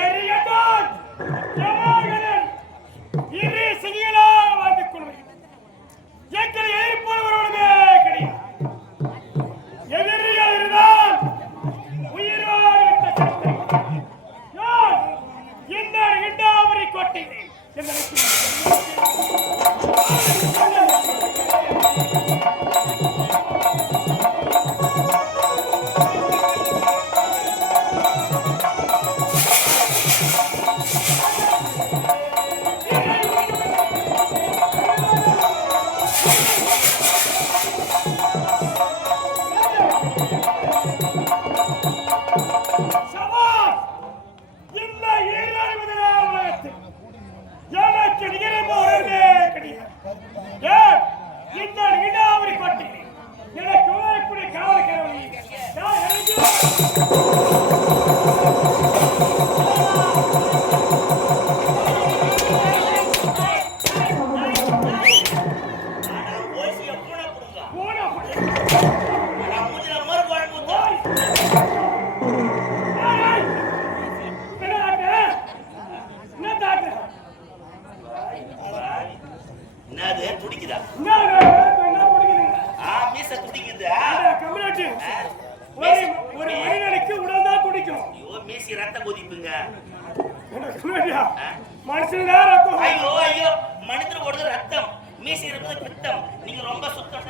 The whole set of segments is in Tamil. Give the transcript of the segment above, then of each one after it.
எரியதான் ஜமாகரன் இரு சிங்களா வந்து கொள்கிறேன். எங்களை எதிர்ப்பவர்களே கிடையாது. எதிரிகள் இருந்தால் உயிரோடு விட்ட சட்டை நான் இந்த இண்டாவரி கொட்டினேன். மனிதர் ஓடுது ரத்தம், மீசி இருப்பது பித்தம். நீங்க ரொம்ப சுத்தம்.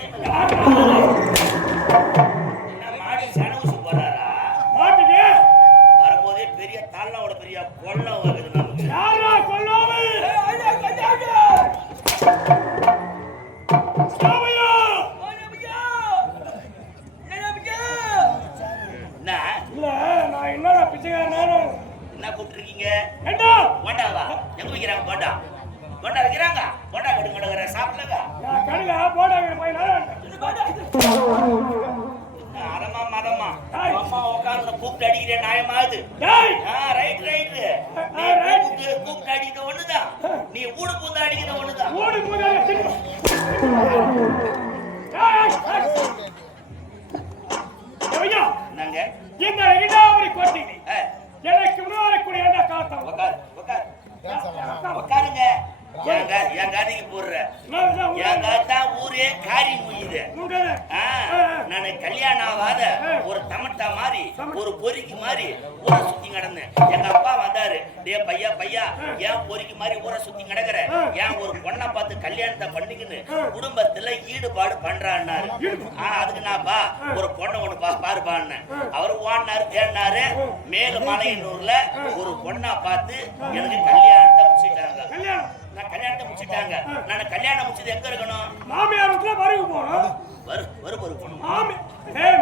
மாடி சனவுசு போறாரா? மாட்டுக்கு வரும்போதே பெரிய தாளாவோட பெரிய கொல்லம் வருது நமக்கு. யாரா கொல்லாம என்ன கூப்பிட்டுருக்கீங்க? போண்டாவா? எங்க வைக்கிறாங்க போண்டா? போண்டா வைக்கிறாங்க. போண்டா கொடுங்க சாப்பிடலங்க. அரமா மதமா அம்மா உட்கார்ந்து கூப்பிட்டு அடிக்கிறேன் நியாயமாகுது. Right right. கூப்பிட்டு அடிக்கிற ஒண்ணுதான், நீ ஊடு பூந்து அடிக்கிற ஒண்ணுதான். நாங்க இந்த இடாவரி கோட்டினி எனக்கு முன்னாடி உட்காருங்க. என் காதிக்கு போடுற என் காத்தான் ஊரே காரி முய்யுது. நான் கல்யாணம் ஆகாத ஒரு தமட்டா மாதிரி ஒரு பொறிக்கு மாதிரி ஊரை சுத்தி கிடந்தேன். எங்க அப்பா வந்தாரு, டே பையா பையா ஏன் பொறிக்கு மாதிரி ஊரை சுத்தி கிடக்குற, ஏன் ஒரு பொண்ணை பார்த்து கல்யாணத்தை பண்ணிக்கின்னு குடும்பத்துல ஈடுபாடு பண்றான்னாரு. அதுக்கு நான் பா ஒரு பொண்ணை ஒண்ணு பாருப்பான்னு அவரு ஓடினாரு தேடினாரு. மேலும் மலையனூர்ல ஒரு பொண்ணா பார்த்து எனக்கு கல்யாணத்தை முடிச்சிட்டாங்க. நான் கல்யாணத்தை முடிச்சிட்டாங்க. நான் கல்யாணம் முடிச்சது எங்க இருக்கணும்? மாமியார் வீட்டுல மருகு போனோம். வரு போகணும்.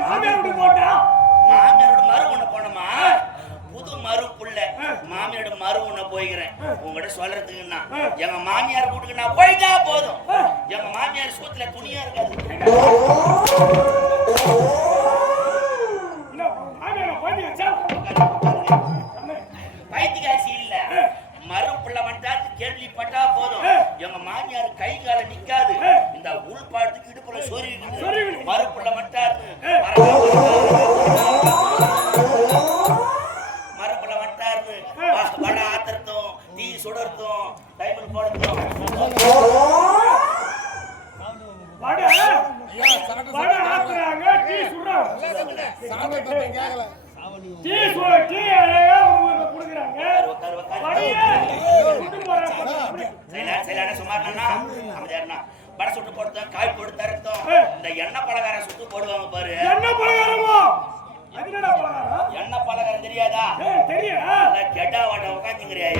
மாமியார் வீட்டு போட்டா மாமியாரோட மறு ஒண்ணு போனோமா? புது மறு புள்ள மாமியாரோட மறு ஒண்ணு போய்கிறேன். உங்ககிட்ட சொல்றதுக்குன்னா எங்க மாமியார் வீட்டுக்கு நான் போயிட்டா போதும். எங்க மாமியார் சூத்துல துணியா இருக்காது. பைத்தியகாசி இல்ல, மறுப்புள்ள வந்தாத்து கேள்விப்பட்டா போதும். எங்க மாமியார் கை கால நிக்காது. இந்த உள்பாட்டுக்கு இடுப்புல சொறி மறுப்புள்ள மட்டாரு மறுப்புள்ள மட்டாரு வட ஆத்திரத்தும் தீ சுடர்த்தும் டைமண்ட் போடத்தும் பட சுட்டு போடுத்தோம், காய் போட்டு தரத்தோம். இந்த எண்ணெய் பலகாரம் சுட்டு போடுவாங்க பாரு. எண்ணெய் பலகாரமா? எண்ணெய் பலகாரம் தெரியாதா? கெட்டா வாட்ட உட்காந்துங்கிறியா?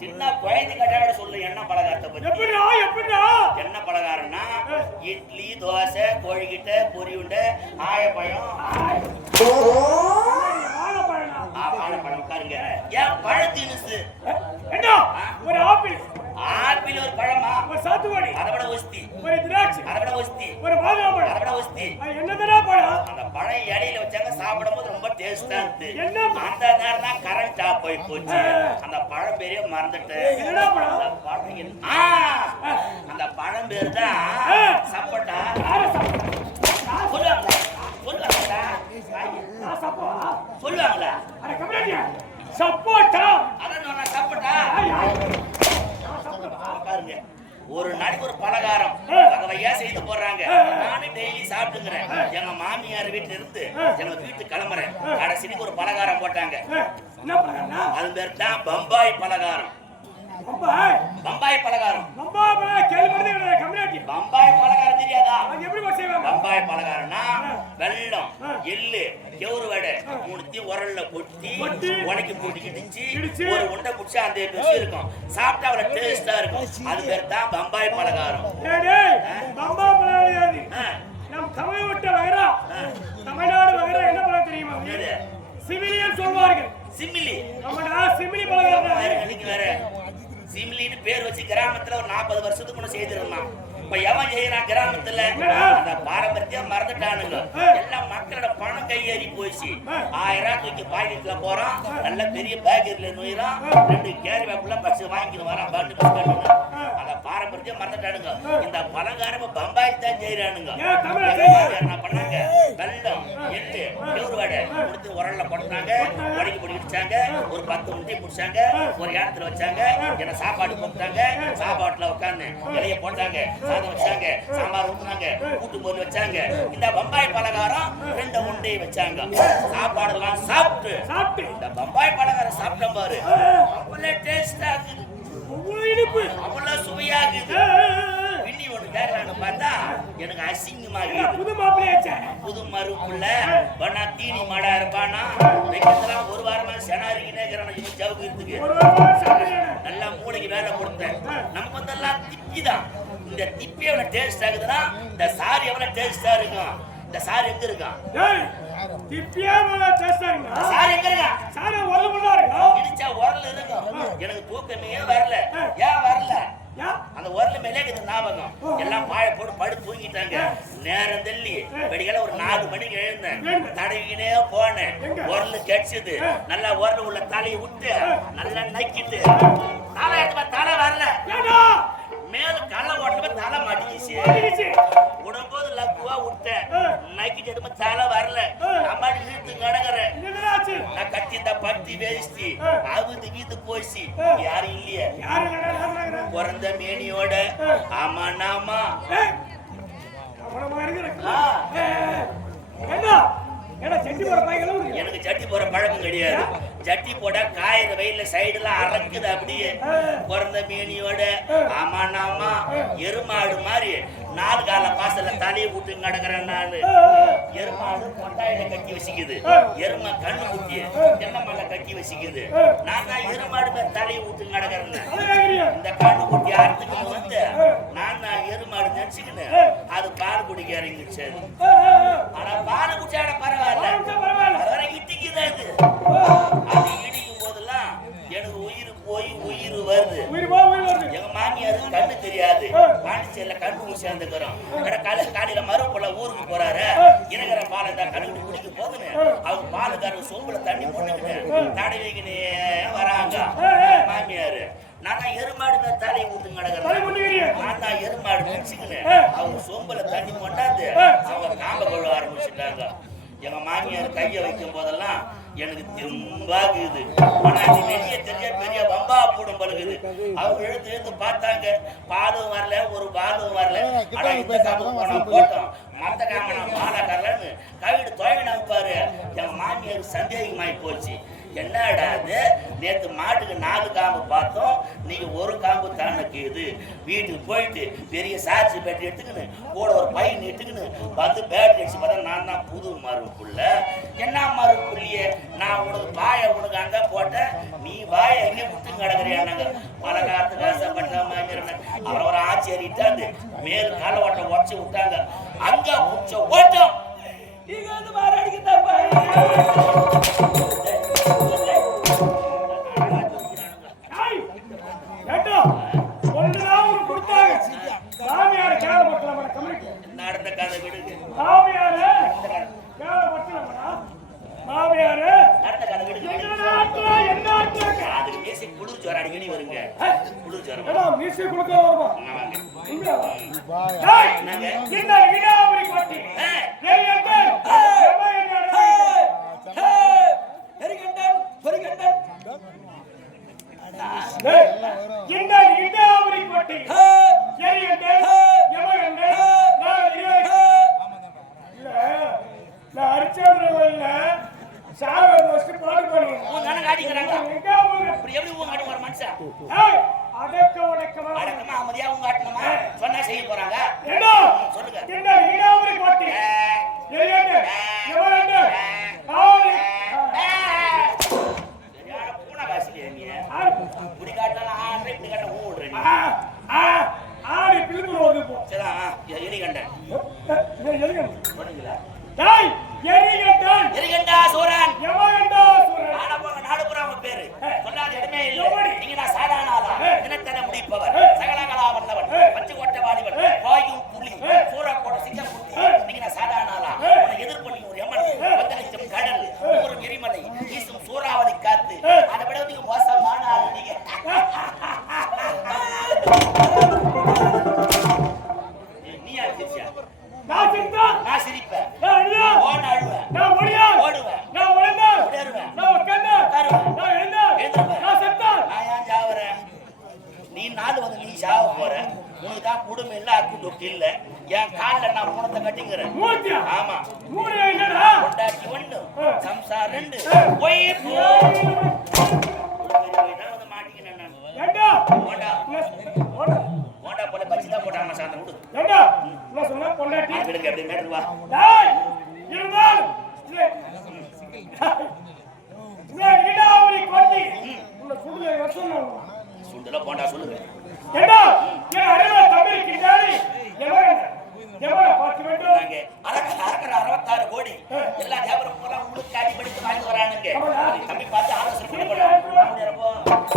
சின்ன குழந்தை கட்டாட சொல்லு எண்ணெய் பலகாரத்தை பத்தி. எண்ணெய் பலகாரம்னா இட்லி, தோசை, கோழிக்கிட்ட, பொரி உண்டை, ஆயப்பழம். வாழைப்பழம் உட்காருங்க. ஏன் பழத்தினுசு? ஒரு ஆப்பிள். ஆப்பிள் ஒரு பழமா? ஒரு சாத்துக்குடி. அதை விட ஒஸ்தி. ஒரு திராட்சை. அதை விட ஒஸ்தி. ஒரு மாதுளம்பழம். அதை விட ஒஸ்தி. என்னதுடா பழம்? அந்த பழம் இடையில வச்சாங்க, சாப்பிடும்போது ரொம்ப டேஸ்டா இருக்கு. அந்த நேரம் தான் கரண்ட் ஆஃப் போய் போச்சு. அந்த பழம் பேரே மறந்துட்டு. என்னடா பழம்? அந்த பழம் பேரு தான் சப்போட்டா. சொல்லுவாங்களா? சப்போட்டா அதான் நான் சாப்பிட்டா பாருங்க ஒரு நாளைக்கு ஒரு பலகாரம் வகையா செய்து போடுறாங்க. நானும் டெய்லி சாப்பிட்டுக்கிறேன். எங்க மாமியார் வீட்டுல இருந்து எங்க வீட்டுக்கு கிளம்புறேன். கடைசிக்கு ஒரு பலகாரம் போட்டாங்க. என்ன பண்ணா அது பேர் தான் பம்பாய் பலகாரம். பம்பாய் பலகாரம் பம்பாய் பலகாரம் தெரியாதா? பம்பாய் பலகாரம்னா வெல்லம் எள்ளு கெவுரு வடை மூணுத்தையும் உரல்ல கொட்டி உனக்கு போட்டு கிடிச்சு ஒரு உண்டை பிடிச்சா அந்த பெருசு இருக்கும். சாப்பிட்டா அவ்வளவு டேஸ்டா இருக்கும். அது பேர் தான் பம்பாய் பலகாரம். நம் தமிழ்நாட்டு வகைரா தமிழ்நாடு வகைரா என்ன பண்ண தெரியுமா? சிமிலியன் சொல்வார்கள். சிமிலி நம்மடா சிமிலி பலகாரம் இன்னைக்கு வேற சிமிலின்னு பேர் வச்சு கிராமத்துல ஒரு 40 வருஷத்துக்கு முன்ன செய்திருந்தான். இப்ப எவன் செய்யறான் கிராமத்துல? அந்த பாரம்பரியம் மறந்துட்டானுங்க. எல்லாம் மக்களோட பணம் கையேறி போயிடுச்சு. 1000 தூக்கி பாக்கெட்ல போறான். நல்ல பெரிய பேக்கெட்ல நுயிறான். 2 கேரி பேக்குள்ள பஸ் வாங்கிட்டு வரான். அந்த பாரம்பரியம் மறந்துட்டானுங்க. இந்த பலகாரம் பம்பாய் தான் செய்யறானுங்க. என்ன பண்ணாங்க? வெல்லம் எள்ளு கெவுரு வடை கொடுத்து உரல்ல போட்டாங்க. உடைக்கு பொடி வச்சாங்க. ஒரு 10 முட்டையை பிடிச்சாங்க. ஒரு இடத்துல வச்சாங்க. என்ன சாப்பாடு போட்டாங்க. சாப்பாட்டுல உட்காந்து இலைய போட்டாங்க. வச்சாங்க சாம்பார் ஊத்துனாங்க. கூட்டு பொருள் வச்சாங்க. இந்த பம்பாய் பலகாரம் 2 உண்டையை வச்சாங்க. சாப்பாடு எல்லாம் சாப்பிட்டு இந்த பம்பாய் பலகாரம் சாப்பிட்ட பாரு அவ்வளவு டேஸ்டா இருக்குது. அவ்வளவு சுவையா இருக்குது. பின்னி ஒண்ணு கேட்கலான்னு பார்த்தா எனக்கு அசிங்கமாக புது மறுப்புள்ள பண்ணா தீனி மாடா இருப்பானா வைக்கிறதுலாம் ஒரு வாரமா செனாரிக்கினே ஜவுக்கு இருக்கு. நல்லா மூளைக்கு வேலை கொடுத்தேன். நம்ம வந்தெல்லாம் திப்பிதான். இந்த திப்பி எவ்வளவு டேஸ்ட் ஆகுதுன்னா இந்த சாரி எவ்வளவு டேஸ்டா இருக்கும். இந்த சாரி எங்க இருக்கான்? சாரி எங்க இருக்கா? இடிச்சா உரல் இருக்கும். எனக்கு தூக்கமே வரல. ஏன் வரல? அந்த உரல மேலே ஞாபகம் எல்லாம் பாய போட்டு படுத்து தூங்கிட்டாங்க. நேரம் தள்ளி வெடிகளை ஒரு 4 மணிக்கு எழுந்தேன். தடவினே போனேன். உரல் கிடைச்சது. நல்லா உரல் உள்ள தலையை விட்டு நல்லா நக்கிட்டு தலை வரல. மேல கள்ள ஓட்டமா தலை மாட்டிக்கிச்சு. உடம்போது லக்குவா விட்டேன். நக்கிட்டு எடுப்ப தலை வரல. அம்மாடி வீட்டு கிடக்குறேன். நான் கட்டி இந்த பட்டி வேஸ்டி அவுந்து வீட்டு போயிச்சு. யாரும் இல்லையே. பிறந்த மேனியோட ஆமா நாமா எனக்கு சட்டி போற பழக்கம் கிடையாது. சட்டி போட காயிற வெயில சைடுல அறக்குது. அப்படியே பிறந்த மேனியோட ஆமா நாமா எருமாடு மாதிரி 4 கால பாசல தலையை விட்டு கிடக்குறேன். நானு எருமாடு கொட்டாயில கட்டி வசிக்குது. எருமை கண்ணு குத்திய எண்ணமல்ல கட்டி வசிக்குது. நான் தான் எருமாடு மேல தலையை விட்டு கிடக்குறேன். இந்த கண்ணு குட்டி அறுத்துக்கு வந்து நான் எருமாடு நினைச்சுக்கினேன். அது பால் குடிக்க இறங்கிச்சு. ஆனா பால் குடிச்சாட பரவாயில்ல. வர இட்டிக்குதான் இது. அது இடிக்கும் போதெல்லாம் எனக்கு உயிர் போய் உயிர் வருது. எங்க மாமியாரு கண்ணு தெரியாது. பாண்டிச்சேரியில கண்ணு சேர்ந்துக்கிறோம். காலையில மறுபடிய ஊருக்கு போறாரு. இருக்கிற பாலை தான் கண்ணு குடிக்க போதுன்னு அவங்க பாலுக்காரங்க சொம்புல தண்ணி போட்டுக்கிட்டு தடவைக்குன்னு வராங்க மாமியாரு. நான் தான் எருமாடு மேல தலையை ஊட்டு கிடக்குறேன். நான் தான் எருமாடு நினைச்சுக்கின்னு அவங்க சொம்புல தண்ணி கொண்டாந்து அவங்க காம்ப கொள்ள ஆரம்பிச்சுட்டாங்க. எங்க மாமியார் கையை வைக்கும் போதெல்லாம் எனக்கு திரும்பாகுது. ஆனா இது வெளியே தெரிய பெரிய வம்பா போடும் பழுகுது. அவங்க எழுத்து பார்த்தாங்க. பாலும் வரல, ஒரு பாலும் வரல. ஆனா இந்த காம்பு போனா போட்டோம், மத்த காம நான் பாலா கரலன்னு கவிடு தொலைவினாங்க பாரு. எங்க மாமியார் சந்தேகமாயி போச்சு. என்னடா அது, நேற்று மாட்டுக்கு 4 காம்பு பார்த்தோம், நீங்க ஒரு காம்பு தானே கேது. வீட்டுக்கு போயிட்டு பெரிய சார்ஜ் பேட்டரி எடுத்துக்கின்னு கூட ஒரு பையன் எடுத்துக்கின்னு வந்து பேட்டரி அடிச்சு பார்த்தா நான் தான் புது மறுப்புள்ள. என்ன மறுப்புள்ளியே, நான் உனக்கு வாயை உனக்கு அங்க போட்டேன், நீ வாயை எங்கே விட்டு கிடக்குறியானாங்க. பல காலத்துக்கு ஆசைப்பட்ட மாமியார் அவர் ஒரு ஆட்சி ஏறிட்டாந்து மேல் கால ஓட்டம் உடச்சு விட்டாங்க. அங்க உச்ச ஓட்டம் இங்க வந்து மாற அடிக்கத்தான் நடந்த கதை விடுங்க. அதுக்கு பேசி குளிர் ஜோரம் அடிக்கடி வருங்க. குளிர் ஜோரம் எரிகண்டன் பொறிகண்டன் டேய், இந்த இண்டாவரி கோட்டை எரியண்டேன் யமகண்டேன் நான் இல்ல நான் அரிச்சந்திரவல்ல சாவ தோஸ்து பாடு பண்ணி உன் கணக்கு ஆடிக்கிறாங்க இண்டாவரி அப்படி எப்படி உங்க ஆட்டு ஒரு மனுஷன் ஏய் அடக்க உடக்கமா அடக்கமா அமைதியா உங்க ஆட்டணுமா சொன்னா செய்ய போறாங்க என்ன சொல்லுங்க இந்த இண்டாவரி கோட்டை எரியண்டேன் யமகண்டேன் ஆவரி சரியான பூனை வாசிக்கிறேன் நீ ஆ இப்படி காட்டலாம் இப்படி காட்ட ஓடுற நீ ஆடி பிலிப்பு ரோடு போ சரிதான் எரிகண்டன் எரிகண்டா டேய் எரிகண்டா எரிகண்டா சோரன் யமகண்டா சூரன் நாட போங்க நாடு பூரா உங்க பேரு சொல்லாத இடமே இல்லை நீங்க நான் சாதாரண ஆளா தினத்தனை முடிப்பவர் சகலகலா வல்லவன் பச்சை கோட்டை வாலிபன் வாயும் புலி சூறாக்கோட சிங்கம் குட்டி நீங்க நான் சாதாரண ஆளா உன்னை எதிர்ப்பு ஒரு யமன் வந்தளிக்கும் கடல் ஒரு எரிமலை வீசும் சூறாவளி காத்து அதை விட நீங்க மோசமான ஆளு நீங்க நீ ஆச்சு நான் சித்தா நான் சிரிப்பேன் நான் அழுதா ஓட அழுவேன் நான் ஒளியா ஓடுவேன் நான் ஒளிந்தா ஓடுவேன் நான் உட்கார்ந்தா நான் எழுந்தா நான் செத்தா நான் ஏன் சாவறேன் நீ நாலு வந்து நீ சாவ போற உனக்கு தான் குடும்பம் இல்ல அக்கு இல்ல என் காலில் நான் முனத்தை கட்டிங்கிறேன் மூத்தியா ஆமா மூணு என்னடா கொண்டாட்டி ஒண்ணு சம்சார் ரெண்டு ஒயிர் வந்து மாட்டிக்கினேன் நான் ஏண்டா ஓண்டா ஓடா ஓண்டா போல பச்சி தான் போட்டாங்க சாந்தம் விடு ஏண்டா என்ன சொன்னா பொண்டாட்டி விடுங்க அப்படி மேட்டு வா டேய் இருந்தால் இடாவரி கோட்டை உன்னை சுடுல வசனம் சுண்டல போண்டா சொல்லுங்க ஏண்டா என் அருள தமிழ் கிண்டாடி எவன பார்த்து வேண்டும் நாங்க அரக்கற 66 கோடி எல்லா வியாபாரம் பூரா உங்களுக்கு அடிபடித்து வாங்கி வரானுங்க தம்பி பார்த்து ஆலோசனை பண்ண போறோம்